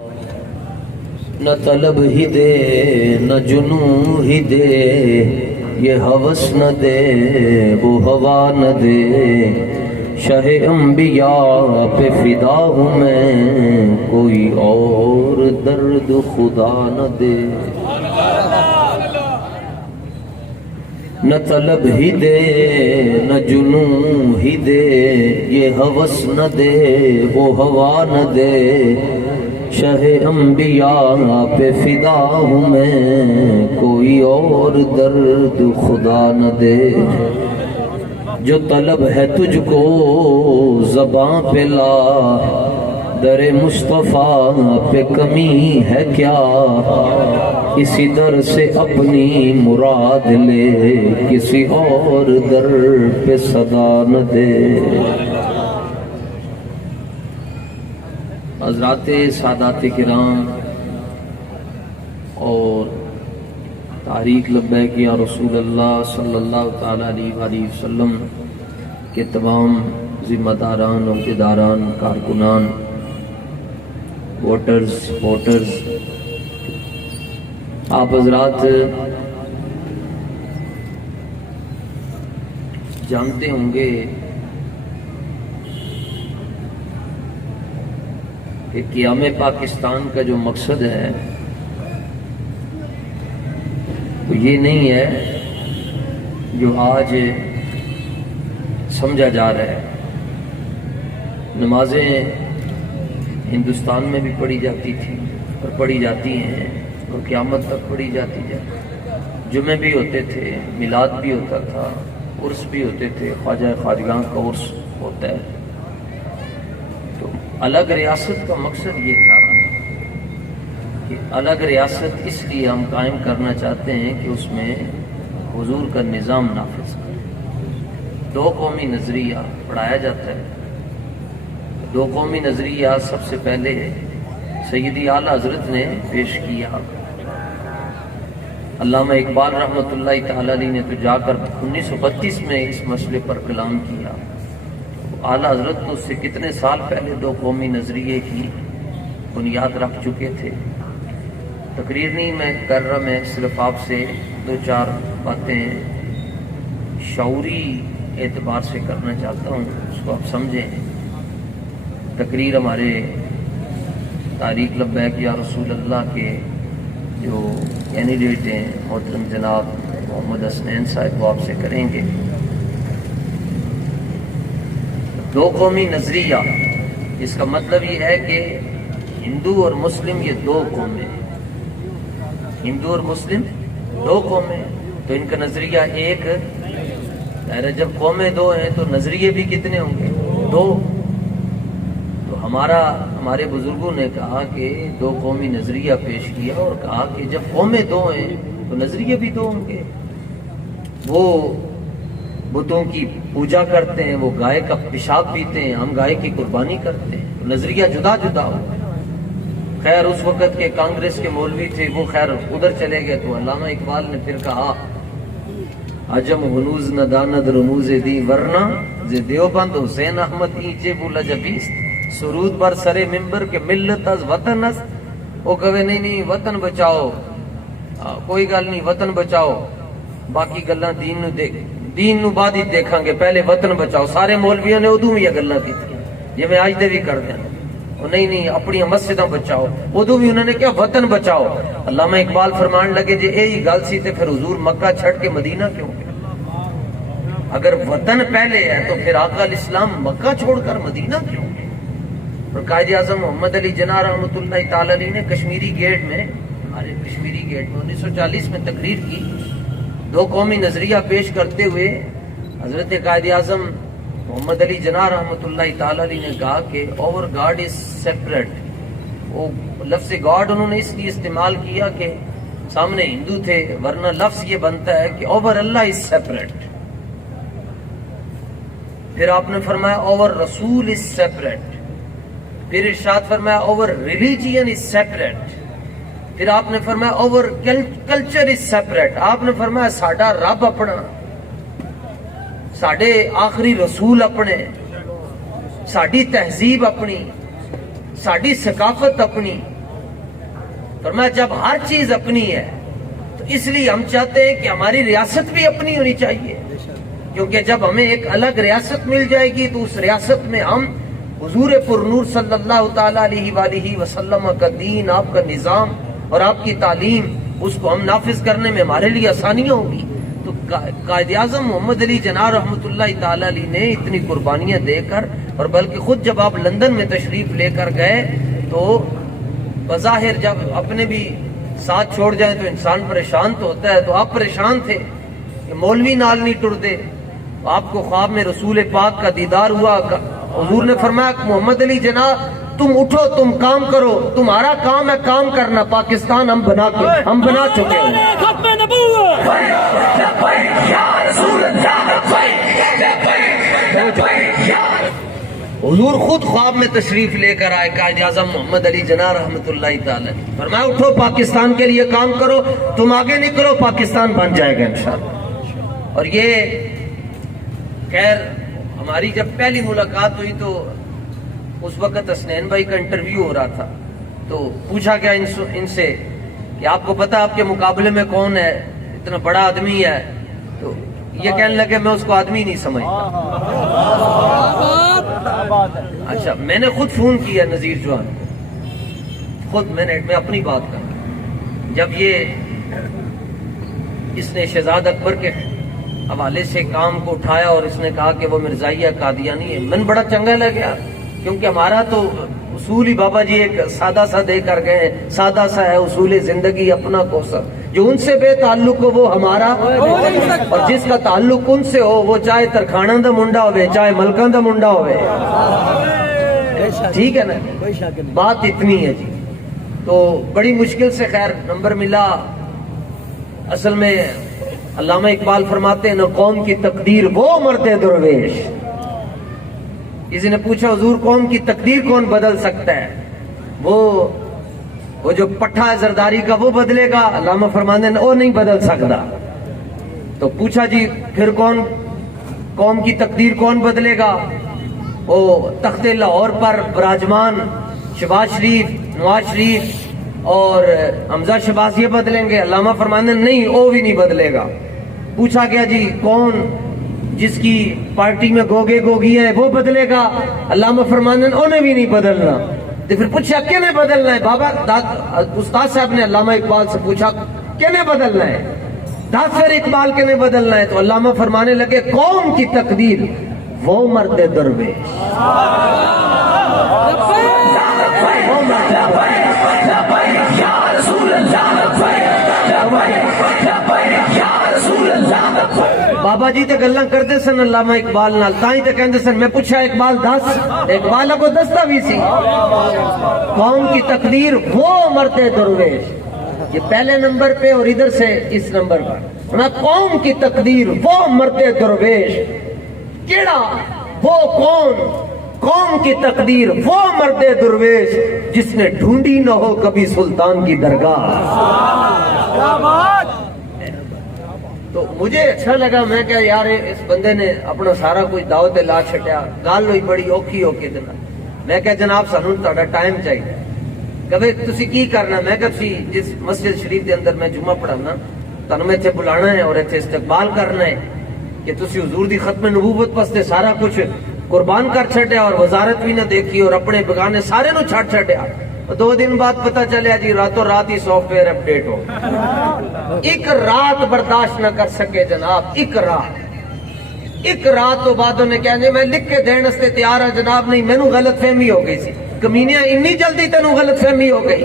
نہ طلب ہی دے نہ جنوں ہی دے، یہ ہوس نہ دے وہ ہوا نہ دے، شہ انبیاء پہ فدا ہوں میں، کوئی اور درد خدا نہ دے۔ نہ طلب ہی دے نہ جنوں ہی دے، یہ ہوس نہ دے وہ ہوا نہ دے، شہ انبیاء پہ فدا ہوں میں، کوئی اور درد خدا نہ دے۔ جو طلب ہے تجھ کو زباں پہ لا، در مصطفیٰ پہ کمی ہے کیا، اسی در سے اپنی مراد لے، کسی اور در پہ صدا نہ دے۔ حضرات سادات کرام اور تحریک لبیک یا رسول اللہ صلی اللہ تعالیٰ علیہ وآلہ وسلم کے تمام ذمہ داران، عہدیداران، کارکنان، ووٹرز، آپ حضرات جانتے ہوں گے کہ قیام پاکستان کا جو مقصد ہے وہ یہ نہیں ہے جو آج سمجھا جا رہا ہے۔ نمازیں ہندوستان میں بھی پڑھی جاتی تھی اور پڑھی جاتی ہیں اور قیامت تک پڑھی جاتی جائے۔ جمعے بھی ہوتے تھے، میلاد بھی ہوتا تھا، عرس بھی ہوتے تھے، خواجہ خواجگاں کا عرس ہوتا ہے۔ تو الگ ریاست کا مقصد یہ تھا کہ الگ ریاست اس لیے ہم قائم کرنا چاہتے ہیں کہ اس میں حضور کا نظام نافذ کریں۔ دو قومی نظریہ پڑھایا جاتا ہے۔ دو قومی نظریہ سب سے پہلے سیدی اعلیٰ حضرت نے پیش کیا۔ علامہ اقبال رحمۃ اللہ تعالیٰ علیہ نے تو جا کر 1932 میں اس مسئلے پر کلام کیا۔ اعلیٰ حضرت تو اس سے کتنے سال پہلے دو قومی نظریے کی بنیاد رکھ چکے تھے۔ تقریر نہیں میں کر رہا، میں صرف آپ سے دو چار باتیں شعوری اعتبار سے کرنا چاہتا ہوں، اس کو آپ سمجھیں۔ تقریر ہمارے تحریک لبیک یا رسول اللہ کے جو کینڈیڈیٹ ہیں محترم جناب محمد حسنین صاحب وہ آپ سے کریں گے۔ دو قومی نظریہ، اس کا مطلب یہ ہے کہ ہندو اور مسلم یہ دو قومیں، ہندو اور مسلم دو قومیں، تو ان کا نظریہ ایک ہے۔ جب قومیں دو ہیں تو نظریے بھی کتنے ہوں گے؟ دو۔ تو ہمارے بزرگوں نے کہا کہ دو قومی نظریہ پیش کیا اور کہا کہ جب قومیں دو ہیں تو نظریے بھی دو ہوں گے۔ وہ بتوں کی پوجا کرتے ہیں، وہ گائے کا پیشاب پیتے ہیں، ہم گائے کی قربانی کرتے ہیں، تو نظریہ جدا جدا ہو۔ خیر اس وقت کے کانگریس کے مولوی تھے، وہ خیر ادھر چلے گئے، تو علامہ اقبال نے پھر کہا عجم ہنوز نہ داند رموز دی، ورنہ ز دیوبند حسین احمد ایچے بولا جبیست، سرود بر سرے ممبر کے ملت از وطن است۔ وہ کہے نہیں وطن بچاؤ، کوئی گل نہیں وطن بچاؤ، باقی گلاں دین نو بعد ہی دیکھاں گے، پہلے وطن بچاؤ۔ سارے مولویوں نے ادو بھی یہ گلاں کیتیاں جی میں آج دے بھی کر دیں، نہیں اپنی مسجداں بچاؤ، ادو بھی انہوں نے کیا وطن بچاؤ۔ علامہ اقبال فرمان لگے جی یہی گل سی تے پھر حضور مکہ چھڑ کے مدینہ کیوں گئے؟ اگر وطن پہلے ہے تو پھر آقا الاسلام مکہ چھوڑ کر مدینہ کیوں گئے؟ اور قائد اعظم محمد علی جناح رحمۃ اللہ تعالی علیہ نے کشمیری گیٹ میں 1940 میں تقریر کی، دو قومی نظریہ پیش کرتے ہوئے حضرت قائد اعظم محمد علی جناح رحمۃ اللہ تعالی علیہ نے کہا کہ اوور گاڈ از سیپریٹ۔ وہ لفظ گاڈ انہوں نے اس لیے استعمال کیا کہ سامنے ہندو تھے، ورنہ لفظ یہ بنتا ہے کہ اوور اللہ از سیپریٹ۔ پھر آپ نے فرمایا اوور رسول از سیپریٹ، پھر ارشاد فرمایا اوور ریلیجین از سیپریٹ، پھر آپ نے فرمایا اوور کلچر از سیپریٹ۔ آپ نے فرمایا ساڈا رب اپنا، ساڈے آخری رسول اپنے، ساڈی تہذیب اپنی، ساڈی ثقافت اپنی، فرمایا جب ہر چیز اپنی ہے تو اس لیے ہم چاہتے ہیں کہ ہماری ریاست بھی اپنی ہونی چاہیے، کیونکہ جب ہمیں ایک الگ ریاست مل جائے گی تو اس ریاست میں ہم حضور پر نور صلی اللہ تعالیٰ علیہ وآلہ وسلم کا دین، آپ کا نظام اور آپ کی تعلیم، اس کو ہم نافذ کرنے میں ہمارے لیے آسانیاں ہوں گی۔ تو قائد اعظم محمد علی جناح رحمۃ اللہ تعالیٰ علیہ نے اتنی قربانیاں دے کر، اور بلکہ خود جب آپ لندن میں تشریف لے کر گئے تو بظاہر جب اپنے بھی ساتھ چھوڑ جائیں تو انسان پریشان تو ہوتا ہے، تو آپ پریشان تھے کہ مولوی نال نہیں ٹرتے۔ آپ کو خواب میں رسول پاک کا دیدار ہوا، حضور نے فرمایا محمد علی جناح تم اٹھو، تم کام کرو، تمہارا کام ہے کام کرنا، پاکستان ہم بنا چکے ہیں۔ حضور خود خواب میں تشریف لے کر آئے قائد اعظم محمد علی جناح رحمۃ اللہ تعالی، فرمایا اٹھو پاکستان کے لیے کام کرو، تم آگے نکلو، پاکستان بن جائے گا انشاءاللہ۔ اور یہ خیر ہماری جب پہلی ملاقات ہوئی تو اس وقت حسنین بھائی کا انٹرویو ہو رہا تھا، تو پوچھا گیا ان سے کہ آپ کو پتا آپ کے مقابلے میں کون ہے، اتنا بڑا آدمی ہے، تو یہ کہنے لگے میں اس کو آدمی نہیں سمجھتا۔ اچھا میں نے خود فون کیا نذیر جوان کو، خود میں اپنی بات کر، جب یہ اس نے شہزاد اکبر کے حوالے سے کام کو اٹھایا اور اس نے کہا کہ وہ مرزائیہ قادیانی ہے، من بڑا چنگا لگا، کیونکہ ہمارا تو اصول ہی بابا جی ایک سادہ سا دے کر گئے ہیں، سادہ سا ہے اصول زندگی اپنا کوثر، جو ان سے بے تعلق ہو وہ ہمارا، اور جس کا تعلق ان سے ہو وہ چاہے ترکھانہ دا منڈا ہوئے چاہے ملکہ دا منڈا ہوئے، ٹھیک ہے نا، بات اتنی ہے جی۔ تو بڑی مشکل سے خیر نمبر ملا۔ اصل میں علامہ اقبال فرماتے ہیں نہ قوم کی تقدیر وہ مرد درویش، کسی نے پوچھا حضور قوم کی تقدیر کون بدل سکتا ہے، وہ جو پٹھا ہے زرداری کا وہ بدلے گا، علامہ فرماتے ہیں وہ نہیں بدل سکتا۔ تو پوچھا جی پھر قوم کی تقدیر کون بدلے گا، وہ تخت لاہور پر براجمان شہباز شریف، نواز شریف اور حمزہ شہباز یہ بدلیں گے، علامہ فرماتے ہیں نہیں وہ بھی نہیں بدلے گا۔ پوچھا گیا جی کون جس کی پارٹی میں گوگے گوگی ہیں وہ بدلے گا، علامہ فرماتے ہیں انہیں بھی نہیں بدلنا۔ تو پھر پوچھا کینے بدلنا ہے بابا، استاد صاحب نے علامہ اقبال سے پوچھا کینے بدلنا ہے، دس پھر اقبال کینے بدلنا ہے، تو علامہ فرمانے لگے قوم کی تقدیر وہ مرد درویش، بابا جی تے گلاں کرتے سن علامہ اقبال نال، تائیں تے کہندے سن میں پوچھا اقبال دس، اقبال کو دستا بھی سی، قوم کی تقدیر وہ مرد درویش، یہ پہلے نمبر پہ اور ادھر سے اس نمبر پر میں قوم کی تقدیر وہ مرد درویش، کیڑا وہ قوم کی تقدیر وہ مرد درویش جس نے ڈھونڈی نہ ہو کبھی سلطان کی درگاہ۔ تو مجھے اچھا لگا، میں کہا یار اس بندے نے اپنا سارا کوئی دعوت لا چھٹیا، گل ہوئی بڑی اوکھی ہو کے دینا، میں کہا جناب سانوں تہاڈا ٹائم چاہیے، کبھی تسی کی کرنا، میں کہا تسی جس مسجد شریف کے اندر میں جمعہ پڑھانا تانوں میں اتنے بلانا ہے اور اتنے استقبال کرنا ہے کہ تسی حضور دی ختم نبوت واسطے سارا کچھ قربان کر چھٹیا اور وزارت بھی نہ دیکھی اور اپنے بگانے سارے نو چھٹ چھٹیا، 2 دن بعد پتہ چلیا جی راتوں رات ہی سافٹ ویئر اپڈیٹ ہو، ایک رات برداشت نہ کر سکے جناب، ایک رات تو بعد انہیں کہنے میں لکھ کے دین استے تیار ہے جناب، نہیں میں نو غلط فہمی ہو گئی سی، کمینیاں انی جلدی تینوں غلط فہمی ہو گئی،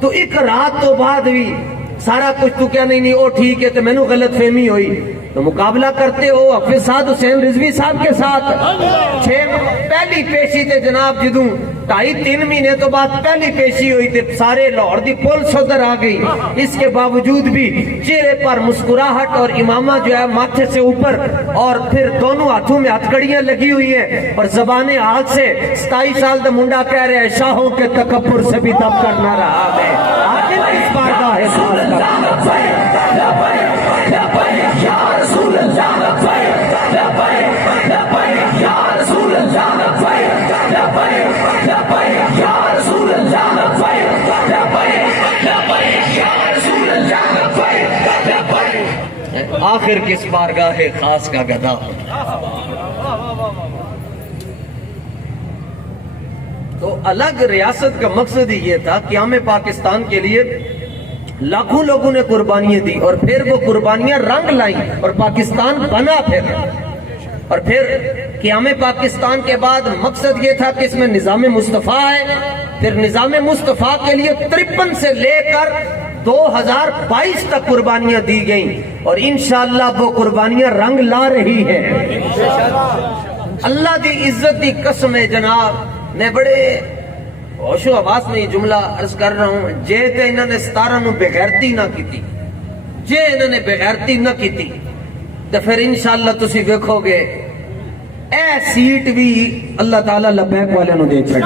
تو ایک رات تو بعد بھی سارا کچھ تو کیا نہیں او ٹھیک ہے تو میں نو غلط فہمی ہوئی، تو مقابلہ کرتے ہو حافظ صاحب حسین رضوی صاحب کے ساتھ، پہلی پیشی تے جناب جدوں 2.5-3 مہینے تو بعد پہلی پیشی ہوئی تے سارے لاہور دی پولیس ادھر آ گئی، اس کے باوجود بھی چہرے پر مسکراہٹ اور امامہ جو ہے ماتھے سے اوپر اور پھر دونوں ہاتھوں میں ہتھکڑیاں لگی ہوئی ہیں اور زبان حال سے 27 سال دا منڈا کہہ رہے ہیں شاہوں کے تکبر سے بھی دب کرنا رہا ہے، آخر کس بارگاہ ہے یا رسول اللہ یا رسول اللہ یا رسول اللہ آخر کس بارگاہ خاص کا گدا ہوں۔ تو الگ ریاست کا مقصد ہی یہ تھا، قیام پاکستان کے لیے لاکھوں لوگوں نے قربانیاں دی، اور پھر وہ قربانیاں رنگ لائیں اور پاکستان بنا اور پھر قیام پاکستان کے بعد مقصد یہ تھا کہ اس میں نظام مصطفیٰ ہے۔ پھر نظام مصطفیٰ کے لیے 53 سے لے کر 2022 تک قربانیاں دی گئیں، اور انشاءاللہ وہ قربانیاں رنگ لا رہی ہیں۔ اللہ دی عزت دی قسم ہے جناب، میں بڑے ہوش و حواس میں یہ جملہ عرض کر رہا ہوں، جے تے انہوں نے 17 نو بغیرتی نہ کیتی، جے انہوں نے بغیرتی نہ کیتی تو پھر انشاءاللہ تسی دیکھو گے اے سیٹ بھی اللہ تعالیٰ لبیک والے نو دے چھڑی،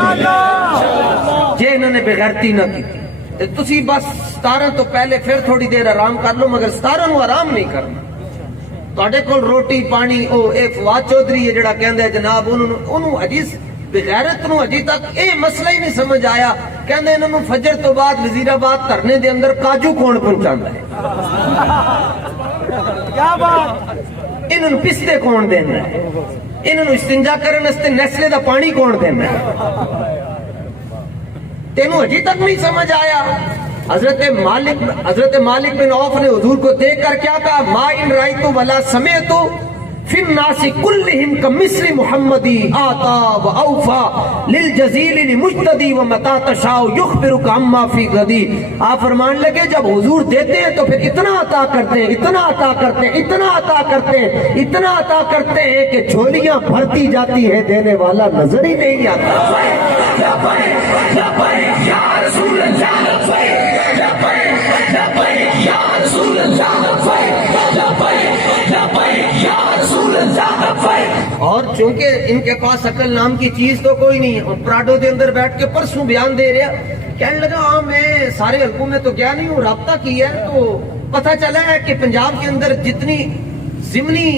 جے انہوں نے بغیرتی نہ کیتی تو تسی بس 17 تو پہلے پھر تھوڑی دیر آرام کر لو، مگر 17 نو آرام نہیں کرنا۔ تواڈے کول روٹی پانی اے فواد چودھری ہے جڑا کہندا ہے جناب انہوں حدیث بغیرت نو اجی تک اے مسئلہ ہی نہیں سمجھ آیا، کہندے انہوں فجر تو بعد وزیر آباد دھرنے دے اندر کاجو کون پہنچاندا ہے، کیا بات، انہوں پستے کون دینا ہے، انہوں استنجا کرن واسطے نیسلے دا پانی کون دینا ہے، تینوں اجی تک نہیں سمجھ آیا۔ حضرت مالک بن عوف نے حضور کو دیکھ کر کیا کہا، ما ان رائتو ولا سمیتو فی الناس کلہم کمثل محمدی آتا و اوفا للجزیل لمجتدی و متا تشاء یخبرک عما فی غدی۔ آپ فرمان لگے جب حضور دیتے ہیں تو پھر اتنا عطا کرتے ہیں، اتنا عطا کرتے ہیں، اتنا عطا کرتے ہیں، اتنا عطا کرتے ہیں کہ جھولیاں بھرتی جاتی ہے، دینے والا نظر ہی نہیں آتا۔ یا رسول اللہ اور چونکہ ان کے پاس عقل نام کی چیز تو کوئی نہیں، اور پراڈو دے اندر بیٹھ کے پرسوں بیان دے رہا، کہنے لگا ہاں میں سارے حلقوں میں تو گیا نہیں ہوں، رابطہ کیا ہے تو پتہ چلا ہے کہ پنجاب کے اندر جتنی ضمنی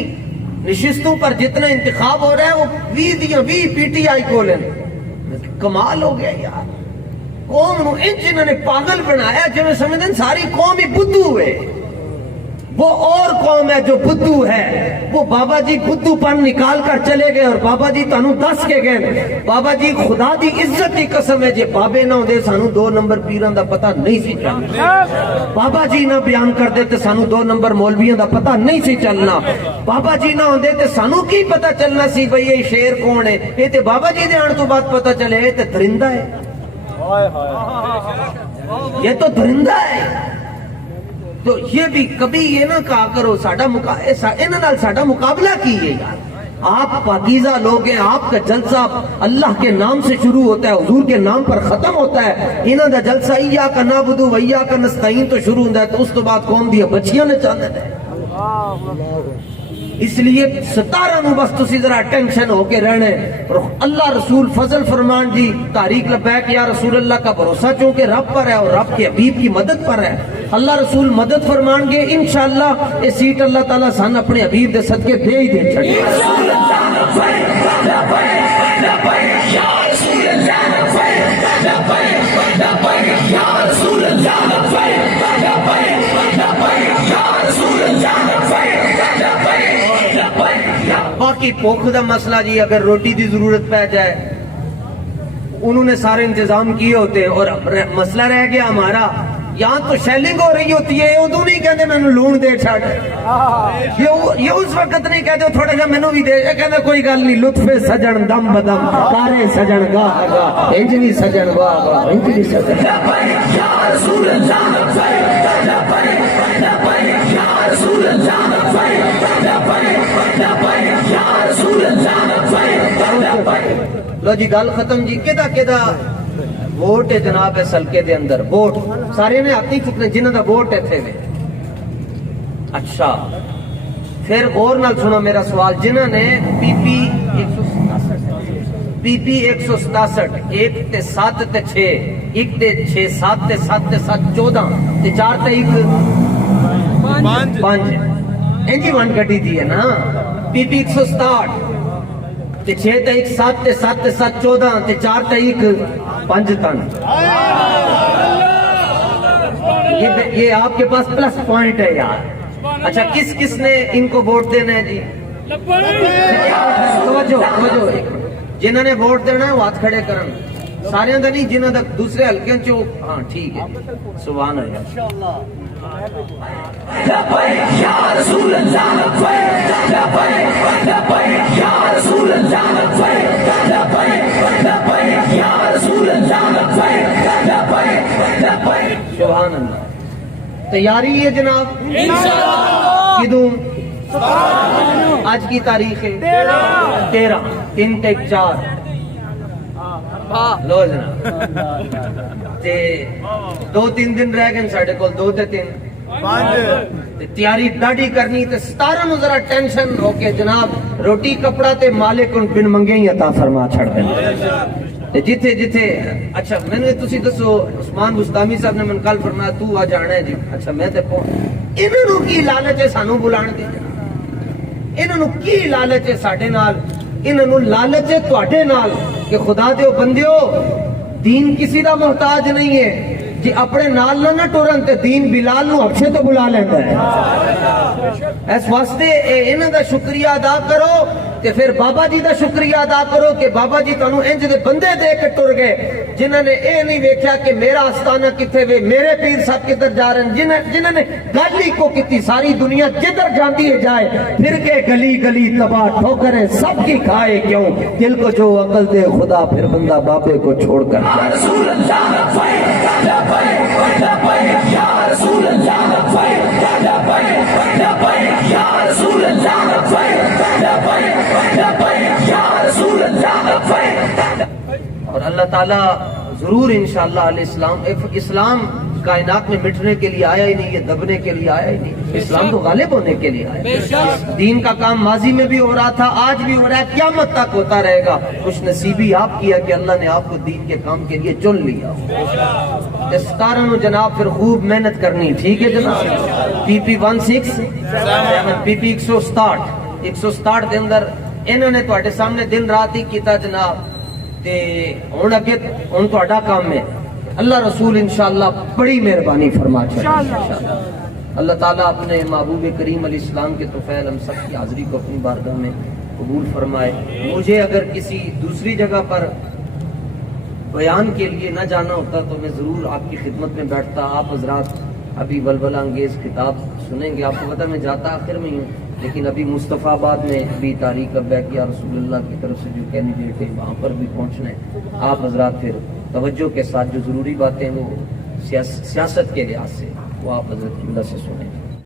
نشستوں پر جتنا انتخاب ہو رہا ہے وہ 20 پی ٹی آئی کولن، کمال ہو گیا یار، قوم نو انہوں نے پاگل بنایا، جو میں سمجھتے ساری قوم ہی بدھو ہے۔ وہ اور قوم ہے جو بدھو ہے، وہ بابا جی بدھو پن نکال کر چلے گئے، اور بابا جی تانوں دس کے گئے، بابا جی خدا دی عزت دی قسم ہے جے بابے نہ ہوندے سانوں 2 نمبر پیراں دا پتہ نہیں سی چلنا، بابا جی نہ بیان کر دے تے سانوں 2 نمبر مولویاں دا پتہ نہیں سی چلنا، بابا جی نہ ہوندے تے سانوں کی پتہ چلنا سی بھئی یہ شیر کون ہے، یہ تے بابا جی دے آن تو بعد پتہ چلے یہ تے درندہ ہے، یہ تو درندہ ہے۔ تو یہ بھی کبھی یہ نہ کہا کرو ساڈا مقابلہ کی ہے یار، آپ پاکیزہ لوگ ہیں، آپ کا جلسہ اللہ کے نام سے شروع ہوتا ہے، حضور کے نام پر ختم ہوتا ہے، انہاں دا جلسہ ایاک نعبد و ایاک نستعین تو شروع ہوتا ہے، تو اس تو بعد قوم دی بچیاں نے چاہتے ہیں۔ اس لیے 17 نو بس تسی ذرا ٹینشن ہو کے رہنے، اور اللہ رسول فضل فرمان جی تحریک لبیک یا رسول اللہ کا بھروسہ چونکہ رب پر ہے اور رب کے حبیب کی مدد پر ہے، اللہ رسول مدد فرمان گے، انشاءاللہ یہ سیٹ اللہ تعالیٰ سن اپنے حبیب دے صدقے دے ہی دے چھڑے۔ باقی بھوک دا مسئلہ جی اگر روٹی دی ضرورت پہ جائے انہوں نے سارے انتظام کیے ہوتے ہیں، اور مسئلہ رہ گیا ہمارا یہاں تو شیلنگ ہو رہی ہوتی ہے، ادو نہیں کہتے میں نے لون دے چھڑ، یہ اس وقت نہیں کہتے تھوڑا جا میں نے بھی دے، یہ کہتے کوئی گل نہیں، لطف سجن دم بدم تارے سجن گاہ گاہ انج بھی سجن واہ واہ انج بھی سجن۔ لو جی گل ختم جی، کدا ووٹ ہے جناب اس حلقے دے اندر، ووٹ سارے نے ہاتھ نہیں چکنے جنہ دا ووٹ ہے تھے۔ اچھا پھر غور نال سنو میرا سوال، جنہ نے پی پی 167 1 تے 7 تے 6 1 تے 6 7 تے 7 تے 7 14 تے 4 تے 1 5 انجی ون کٹی دی ہے نا، پی پی 167 تے 6 تے 1 7 تے 7 تے 7 14 تے 4 تے 1 5 تن، یہ آپ کے پاس پلس پوائنٹ ہے یار، اچھا کس کس نے ان کو ووٹ دینا ہے جی؟ توجہ جنہوں نے ووٹ دینا ہے وہ ہاتھ کھڑے کرن، سارے دا نہیں، جنہوں تک دوسرے حلقے چو، ہاں ٹھیک ہے، سبحان اللہ۔ لبیک یا رسول اللہ، لبیک لبیک یا رسول اللہ، لبیک لبیک یا رسول اللہ، لبیک لبیک۔ سبحان اللہ۔ تیاری ہے جناب انشاءاللہ؟ کدوں؟ آج کی تاریخ ہے 13 3 تے 4 لو جناب تے 2-3 دن رہ گئے ساڈے کول، 2 تے 3 تے تیاری ڈاڈی کرنی تے 17 نو ذرا ٹینشن ہو کے جناب روٹی کپڑا تے مالک ان بن منگے ہی عطا فرما چھڑ دیں تے جتھے جتھے۔ اچھا میں نے تسی دسو، عثمان بستامی صاحب نے من کل فرمایا تو آ جانا ہے جی، اچھا میں تے انہاں نو کی لالچ ہے سانو بلان دی؟ انہاں نو کی لالچ ہے ساڈے نال؟ انہاں نو لالچ ہے تواڈے نال کہ خدا دیو بندیو دین کسی دا محتاج نہیں ہے، جی اپنے نال نہ ٹورن تے دین بلال نو اکھے تو بلا لیندا ہے۔ اس واسطے انہاں دا شکریہ ادا کرو تے پھر بابا جی دا شکریہ ادا کرو کہ بابا جی تانوں انج دے بندے دے کے ٹر گئے جنہاں نے اے نہیں ویکھیا کہ میرا آستانہ کتھے وے، میرے پیر صاحب کدھر جا رہے ہیں، جنہاں نے گل ہی کو کیتی ساری دنیا جدھر جاندی ہے جائے، پھر کے گلی گلی تباہ ٹھوکریں سب کی کھائے کیوں، دل کو جو عقل دے خدا پھر بندہ بابے کو چھوڑ کر جائے۔ رسول اللہ لبیک لبیک لبیک یا رسول اللہ لبیک لبیک لبیک یا رسول اللہ لبیک لبیک لبیک یا رسول اللہ لبیک۔ اور اللہ تعالیٰ ضرور انشاءاللہ علیہ السلام، اسلام کائنات میں مٹنے کے لیے آیا ہی نہیں، یہ دبنے کے لیے آیا ہی نہیں، اسلام تو غالب ہونے کے لیے آیا۔ دین کا کام ماضی میں بھی ہو رہا تھا، آج بھی ہو رہا ہے، قیامت تک ہوتا رہے گا۔ خوش نصیبی آپ کی ہے کہ اللہ نے آپ کو دین کے کام کے لیے چن لیا۔ اس کارن جناب پھر خوب محنت کرنی، ٹھیک ہے جناب۔ پی پی 16 پی پی 167 دے اندر انہوں نے تواڈے سامنے دن رات ہی کیتا جناب، تے ہن اگے ہن تہاڈا کام ہے، اللہ رسول انشاءاللہ بڑی مہربانی فرما چاہیے۔ اللہ تعالیٰ اپنے محبوب کریم علیہ السلام کے طفیل ہم سب کی حاضری کو اپنی بارگاہ میں قبول فرمائے۔ مجھے اگر کسی دوسری جگہ پر بیان کے لیے نہ جانا ہوتا تو میں ضرور آپ کی خدمت میں بیٹھتا۔ آپ حضرات ابھی ولولہ انگیز خطاب سنیں گے، آپ کو پتہ میں جاتا آخر میں ہوں، لیکن ابھی مصطفیٰ آباد میں بھی تاریخ ابیک یا رسول اللہ کی طرف سے جو کینڈیڈیٹ ہے وہاں پر بھی پہنچنا ہے۔ آپ حضرات پھر توجہ کے ساتھ جو ضروری باتیں وہ سیاست کے لحاظ سے وہ آپ حضرت اللہ سے سنیں۔